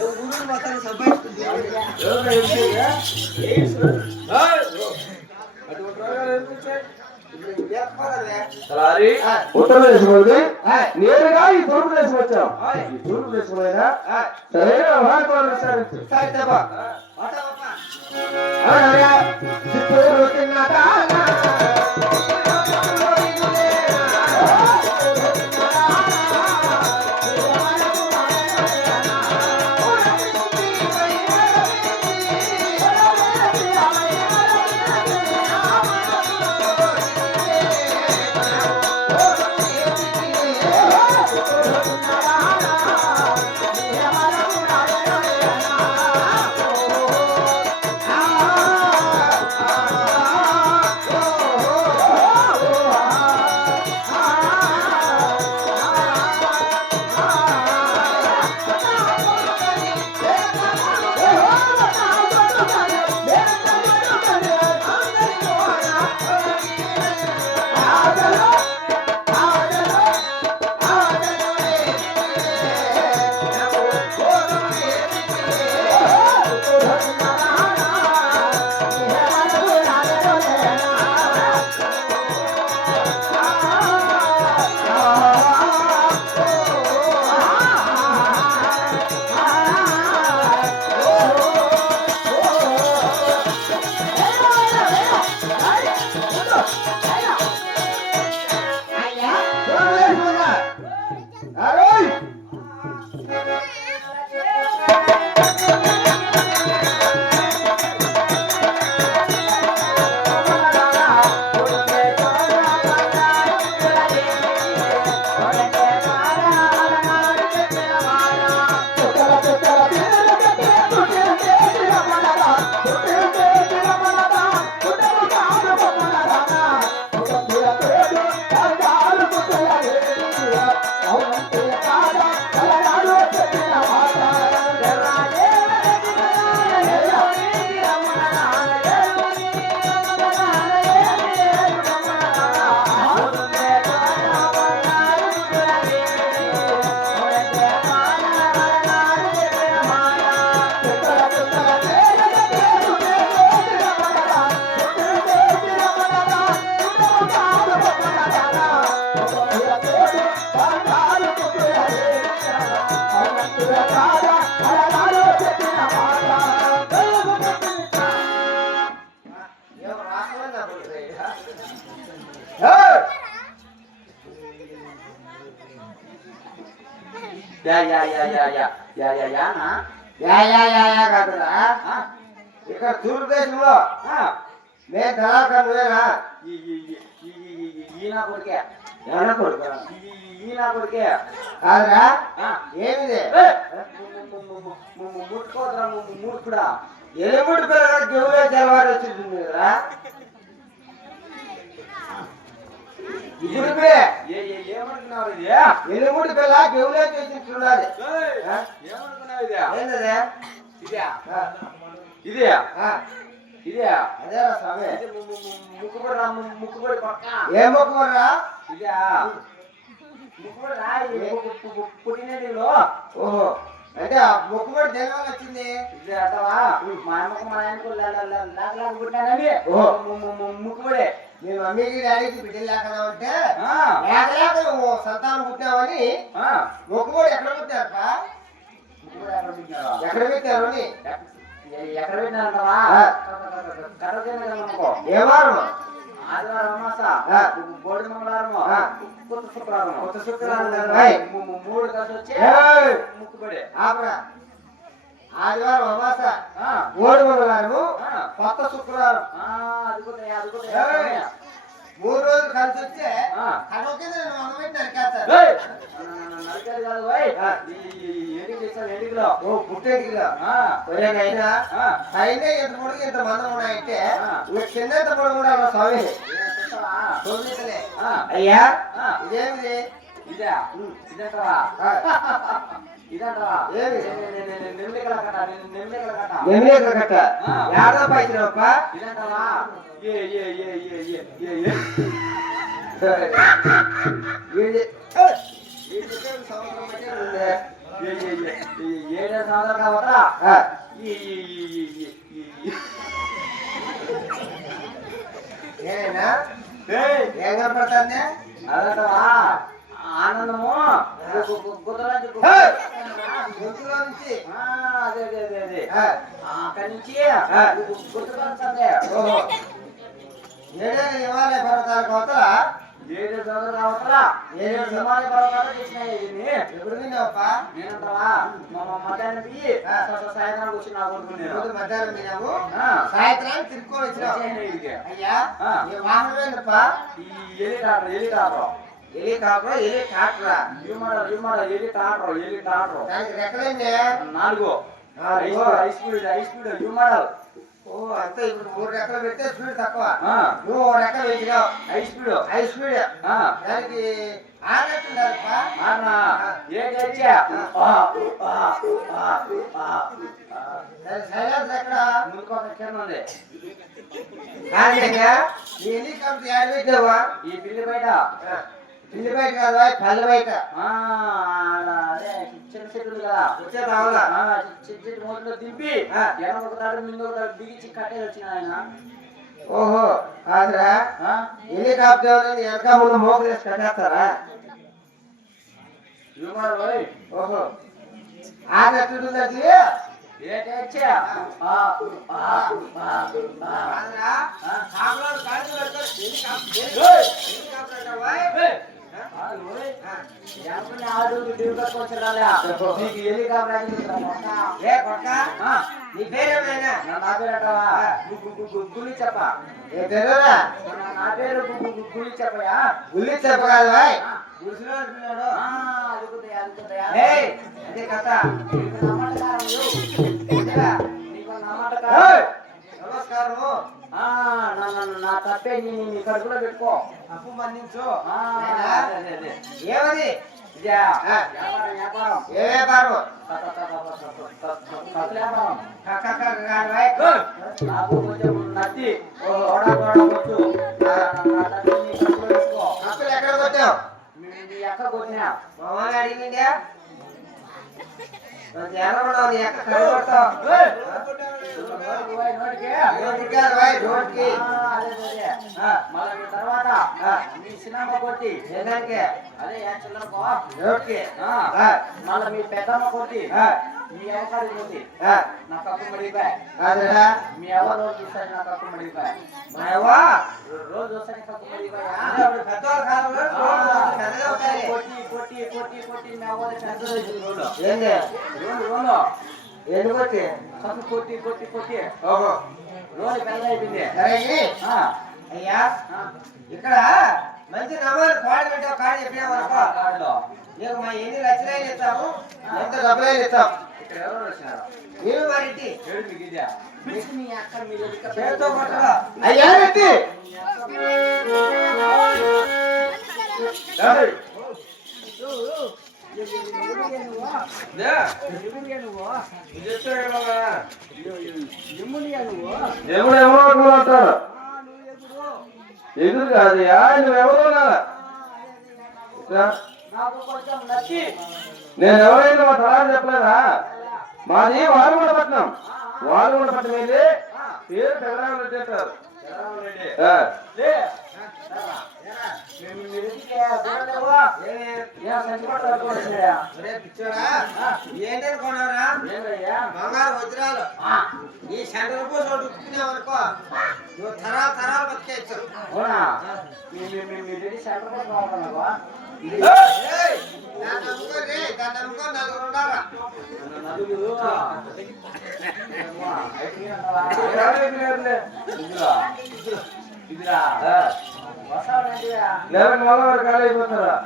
ఊరు మొత్తాన్ని సంపాదించుకుంది ఉత్తరప్రదేశ్ నేరుగా ఈ తూర్పుదేశం వచ్చాం. ఈ తూర్పుదేశంలో సరైన వ్యవహారం విచారించు. చిత్తూరు తిన్నదా ఇక్కడ తూర్పుదేశంలో నేను దళాకర్ణువేనా ఈయన కొడుకే ఈయన కొడుకే కాదురా ఏమిది ముట్టుకోదరా మూర్ఖుడా ఎలుముడి పిల్లగా గెవులే తెల్లవారు వచ్చింది కదా ఎలుముడి పిల్ల గెవులే చేసించున్నది ఏమనుకున్నావు ఇదే ఇదే అదేరా స్వామి ముక్కుబడి పక్క ఏ ముక్కుబడిరా ఇదే ముక్కుబడి పుట్టినలో ఓహో అంటే ఆ మొక్కుబడి జనం వచ్చింది ఇదే అంటావా మా అమ్మకు మా ఆయనకు పుట్టినానని ముక్కుబడి నేను మమ్మీకి డాడీకి బిడ్డలు లేకుండా ఉంటే లేక నువ్వు సంతానం పుట్టావని మొక్కుబడి ఎక్కడ పుట్టారప్ప ఎక్కడ పెట్టారు ఎక్కడ పెట్టినారంటావా ఏ వారం ఆదివారం అమాస బోడి మంగళవారము కొత్త శుక్రవారం 3 కలిసి వచ్చి ముక్కుబడి ఆదివారం అమాస బోడి మంగళవారము కొత్త శుక్రవారం అది 3 రోజులు కలిసి వచ్చే కడవ కింద పుట్టేటికిలో అయినా ఎంత పొడుగు ఇంత మందం ఉన్నాయంటే కింద ఎంత పొడుగు కూడా స్వామి అయ్యా ఇదేమిది ఇదా ఇదంటవా నెమ్మిలేకల కట్ట యాదవ పైచినప్ప ఇదంటవా ఏడు సంవత్సరాలు కావతా ఏనా ఏం కనపడుతుంది అదటవా ఆనందము గొంతులో నుంచి అదే అదే అదే అదే అక్కడి నుంచి గుర్తుకొస్తుంది ఓహో ఏడేళ్ళు హిమాలయ పర్వతాలకు అవతల 7 సంవత్సరాలు కావతలా 7 హిమాలయ పర్వతాలు చేసినాయి దీన్ని ఎప్పుడు విన్నావప్పా నేనంటావా మధ్యాహ్నం బియ్యి సాయంత్రానికి వచ్చి నా కొడుకున్నాను రోజు మధ్యాహ్నం విన్నావు సాయంత్రానికి తిరుక్కొని వచ్చినావు అయ్యా ఈ వాహనం ఏంటప్ప ఈ ఎలి టాటర్ ఎలి కాపురా ఎలి కాటురా ఎలి టాటర్ దానికి రెక్కలేండి 4 హై స్పీడ్ యూ మోడల్ ఓ అంతే ఇప్పుడు 3 రెక్కలు పెడితే స్పీడ్ తక్కువ నువ్వు 1 రెక్క వేసినావు హై స్పీడ్ దానికి ఆనట్టుండాలప్ప సైలెన్స్ ఎక్కడ హెలికాప్టర్ యాడ్ పెట్టావా ఈ పిల్లి బయట కాదు పల్లె బయట చిన్న చెట్లు కదా వచ్చే రావాలా చిన్న చెట్టు మొదలు దింపి ఎనకొకతాడు ముందొకతాడు బిగించి కట్టేసి వచ్చిన ఆయన ఓహో కాదురా హెలికాప్టర్ వెనక ముందు మోపు చేసి కట్టేస్తారా ఓహో ఆనట్టుండదు నీ పేరేమైనా నా పేరు గులి చెప్ప ఏ పేరురా నా పేరు గులి చెప్పయా గుల్లి చెప్ప కాదు భాయ్ అదే కథ నమస్కారం నా తప్పే నీ కడుపులో పెట్టుకో అప్పు మన్నించు ఏమది వ్యాపారం ఏ వ్యాపారం నాకు కొంచెం నచ్చి వచ్చు అప్పులు ఎక్కడ కొట్టావు మీ అక్క కొట్టినా మామూలు అడిగిందా ఎర్రబడవు నీ ఎక్క కడగొడతావు మళ్ళీ తర్వాత మీ సినిమా కొట్టి అదే రోడ్కి మళ్ళీ మీ పెద్దమ్మ కొట్టి మీ ఏకాడి కొట్టి నా కప్పు మడిపోయా మీ ఎవరు రోజు చూస్తాను నా కప్పు మడిపోయా రోజు చూస్తాను కప్పు మడిపోయా కొట్టి మీ ఎవరు పెద్ద రోజు ఎందుకు కప్పు కొట్టి రోజు పెద్ద అయిపోయింది అయ్యా ఇక్కడ మంచి నమ్మకం కాడు పెట్టావు కాడు చెప్పినావు అనుకో నీకు మా ఎన్ని లక్షలైనా ఇస్తాము ఎంత డబ్బులైనా ఇస్తాం ఇక్కడ ఎవరు వచ్చినారు మీరు మరి ఇంటి చేతితో అయ్యా రెడ్డి దేవుడు ఎవరో అంటారు ఎదురు కాదు నువ్వెవరో నేను ఎవరైనా మా తలా చెప్పలేదా మాది వారుగుండపట్నం వారుగుండపట్నం వెళ్ళి పేరు పెదరామరెడ్డి అంటారు ఏంటని కొనవరా బంగారు వజ్రాలు ఈ సెంటర్ పోసి ఒకటి ఉట్టుకున్నావు అనుకో నువ్వు తరాలు బతికేయచ్చు దాన్ని నమ్ముకో నలుగురు ఉండాలా నెలకు మగవారు ఖాళీ అయిపోతారా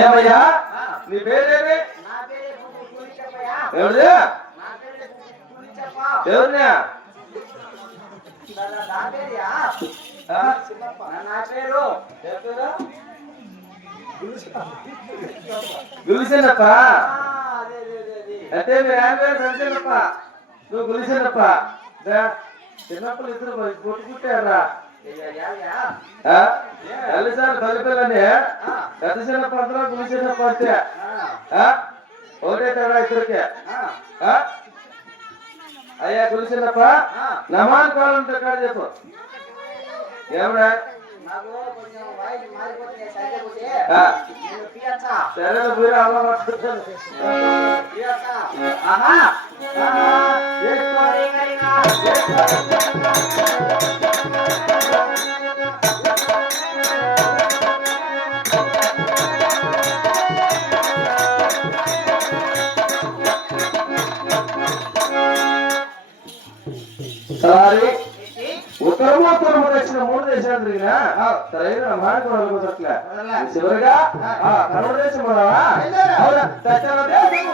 ఏమయ్యా నీ పేరేమి ఎవరిది ఎవరినా నా పేరు గులిసేనప్ప అంటే మీ ఆయన పేరు తెలిసేనప్ప నువ్వు గులిసేనప్ప చిన్నప్పుడు ఇద్దరు కొట్టుకుంటారా ఎల్లిసారి తల్లిపిల్లని పెద్ద చిన్న పంటలో గుడిసిన పంటే ఒకటే తేడా ఇద్దరికి అయ్యా గుడిసినప్ప నమాన్ కావాలంటే కాదు చెప్పు ఏమడా నాకు కొంచెం వాయిస్ మారిపోతుంది సరిపోతే నేను పియచ్చా సరే మీరు అలవాటు పియచ్చా ఆహా సారీ ఉత్తరము ఉత్తరము దక్షిణ 3 దేశాలు తిరిగినా సరైన నమాన్ కుదరట్లే చివరిగా కన్నడ దేశం అవునా దక్షిణ దేశం